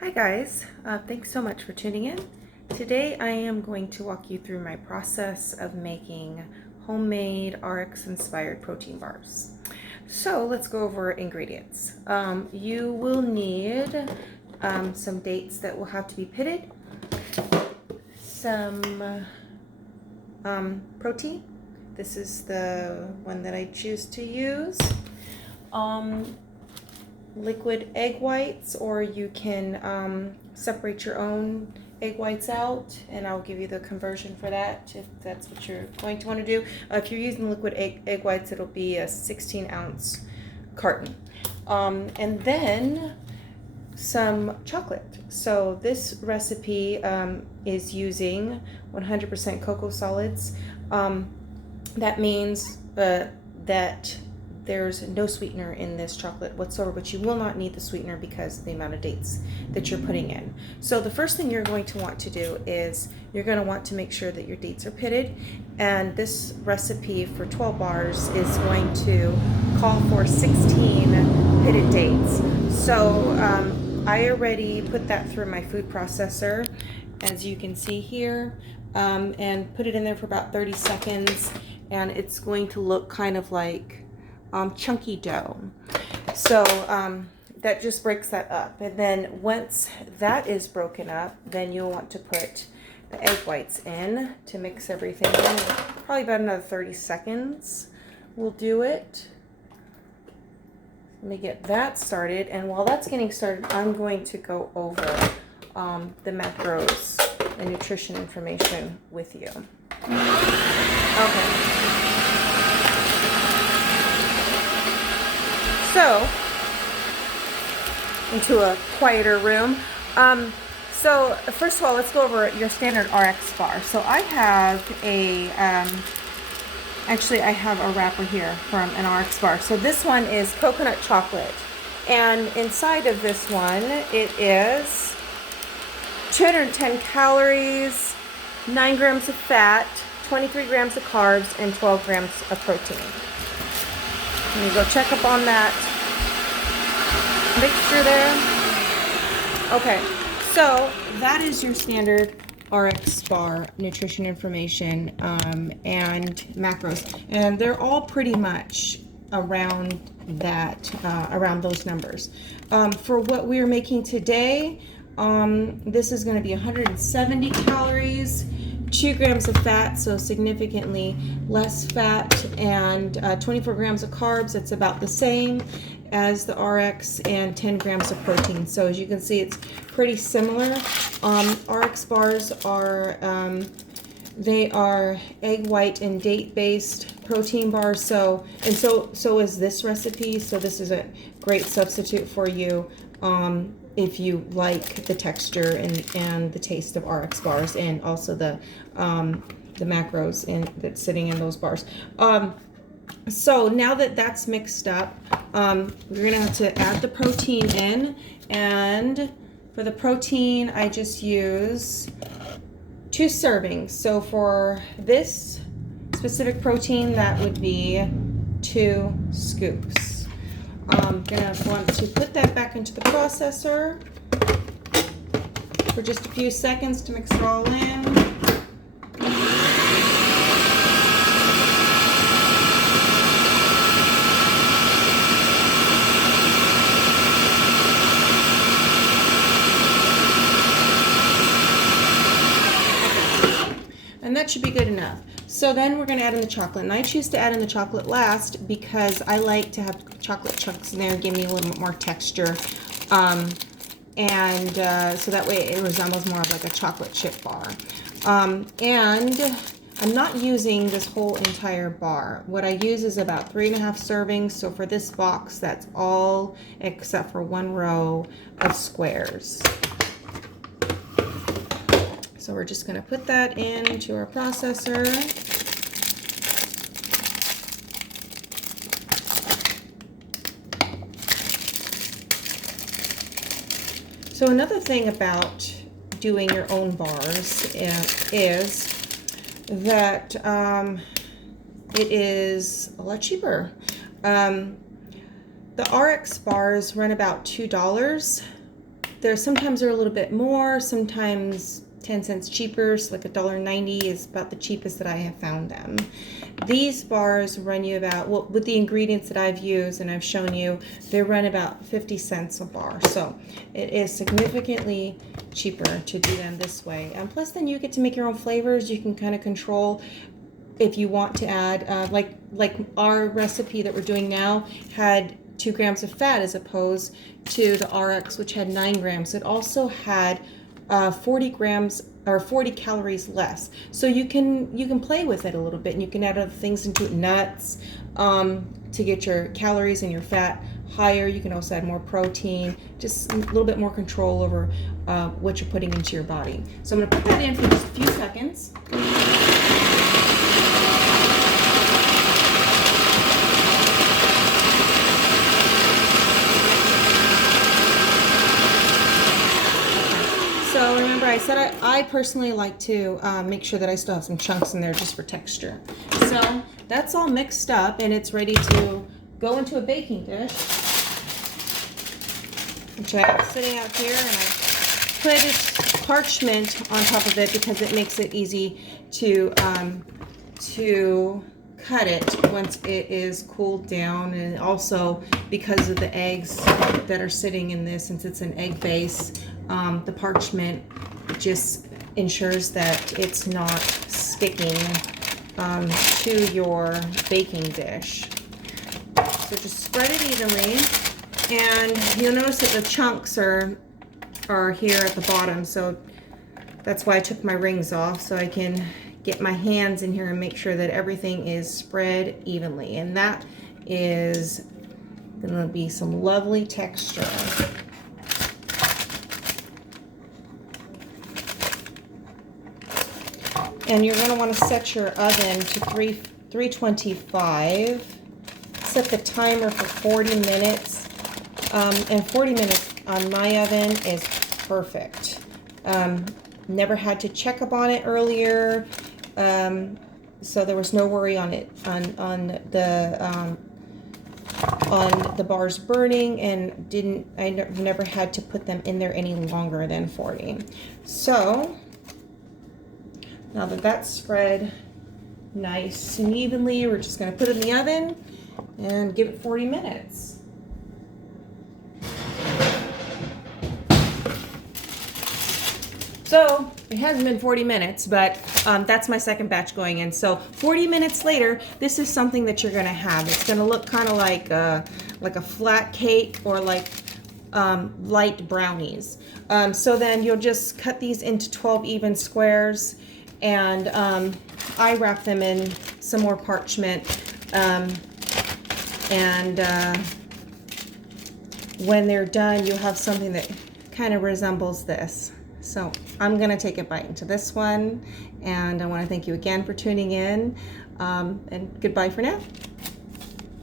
Hi guys, thanks so much for tuning in. Today I am going to walk you through my process of making homemade RX inspired protein bars. So let's go over ingredients. You will need some dates that will have to be pitted, some protein. This is the one that I choose to use. Liquid egg whites, or you can separate your own egg whites out, and I'll give you the conversion for that if that's what you're going to want to do. If you're using liquid egg whites, it'll be a 16-ounce carton. And then some chocolate. So this recipe is using 100% cocoa solids. That means that there's no sweetener in this chocolate whatsoever, but you will not need the sweetener because of the amount of dates that you're putting in. So the first thing you're going to want to do is you're going to want to make sure that your dates are pitted, and this recipe for 12 bars is going to call for 16 pitted dates. So I already put that through my food processor, as you can see here, and put it in there for about 30 seconds, and it's going to look kind of like chunky dough. So that just breaks that up. And then once that is broken up, then you'll want to put the egg whites in to mix everything in. Probably about another 30 seconds we'll do it. Let me get that started. And while that's getting started, I'm going to go over the macros and nutrition information with you. Okay. So, into a quieter room. So first of all, let's go over your standard RX bar. So I have actually I have a wrapper here from an RX bar. So this one is coconut chocolate. And inside of this one, it is 210 calories, 9 grams of fat, 23 grams of carbs, and 12 grams of protein. Let me go check up on that mixture there. Okay, so that is your standard RX bar nutrition information and macros, and they're all pretty much around that, around those numbers. For what we're making today, this is going to be 170 calories. 2 grams of fat, so significantly less fat, and 24 grams of carbs. It's about the same as the RX, and 10 grams of protein. So as you can see, it's pretty similar. RX bars are they are egg white and date based protein bars. So is this recipe. So this is a great substitute for you if you like the texture and the taste of RX bars, and also the macros that's sitting in those bars. So now that that's mixed up, we're gonna have to add the protein in, and for the protein, I just use 2 servings. So for this specific protein, that would be 2 scoops. I'm gonna want to put that back into the processor for just a few seconds to mix it all in. And that should be good enough. So then we're going to add in the chocolate, and I choose to add in the chocolate last because I like to have chocolate chunks in there, give me a little bit more texture, so that way it resembles more of like a chocolate chip bar. And I'm not using this whole entire bar. What I use is about 3.5 servings. So for this box, that's all except for 1 row of squares. So we're just going to put that into our processor. So another thing about doing your own bars is that it is a lot cheaper. The RX bars run about $2. sometimes they're a little bit more, sometimes 10 cents cheaper, so like $1.90 is about the cheapest that I have found them. These bars run you about, well, with the ingredients that I've used and I've shown you, they run about 50 cents a bar. So it is significantly cheaper to do them this way. Plus then you get to make your own flavors. You can kind of control if you want to add, like our recipe that we're doing now had 2 grams of fat as opposed to the RX, which had 9 grams. It also had 40 grams or 40 calories less. So you can play with it a little bit, and you can add other things into it, nuts, to get your calories and your fat higher. You can also add more protein, just a little bit more control over what you're putting into your body. So I'm gonna put that in for just a few seconds. So remember, I said I personally like to make sure that I still have some chunks in there just for texture. So that's all mixed up and it's ready to go into a baking dish, which I have sitting out here, and I put parchment on top of it because it makes it easy to cut it once it is cooled down, and also because of the eggs that are sitting in this, since it's an egg base, the parchment just ensures that it's not sticking to your baking dish. So just spread it evenly, and you'll notice that the chunks are here at the bottom, so that's why I took my rings off, so I can get my hands in here and make sure that everything is spread evenly, and that is gonna be some lovely texture. And you're going to want to set your oven to 325. Set the timer for 40 minutes. And 40 minutes on my oven is perfect. Never had to check up on it earlier. So there was no worry on it, on the bars burning, and I never had to put them in there any longer than 40. So now that that's spread nice and evenly, we're just going to put it in the oven and give it 40 minutes. So it hasn't been 40 minutes, but that's my second batch going in. So 40 minutes later, this is something that you're going to have. It's going to look kind of like a flat cake or like light brownies. So then you'll just cut these into 12 even squares. And I wrap them in some more parchment, when they're done, you'll have something that kind of resembles this. So I'm going to take a bite into this one, and I want to thank you again for tuning in, and goodbye for now.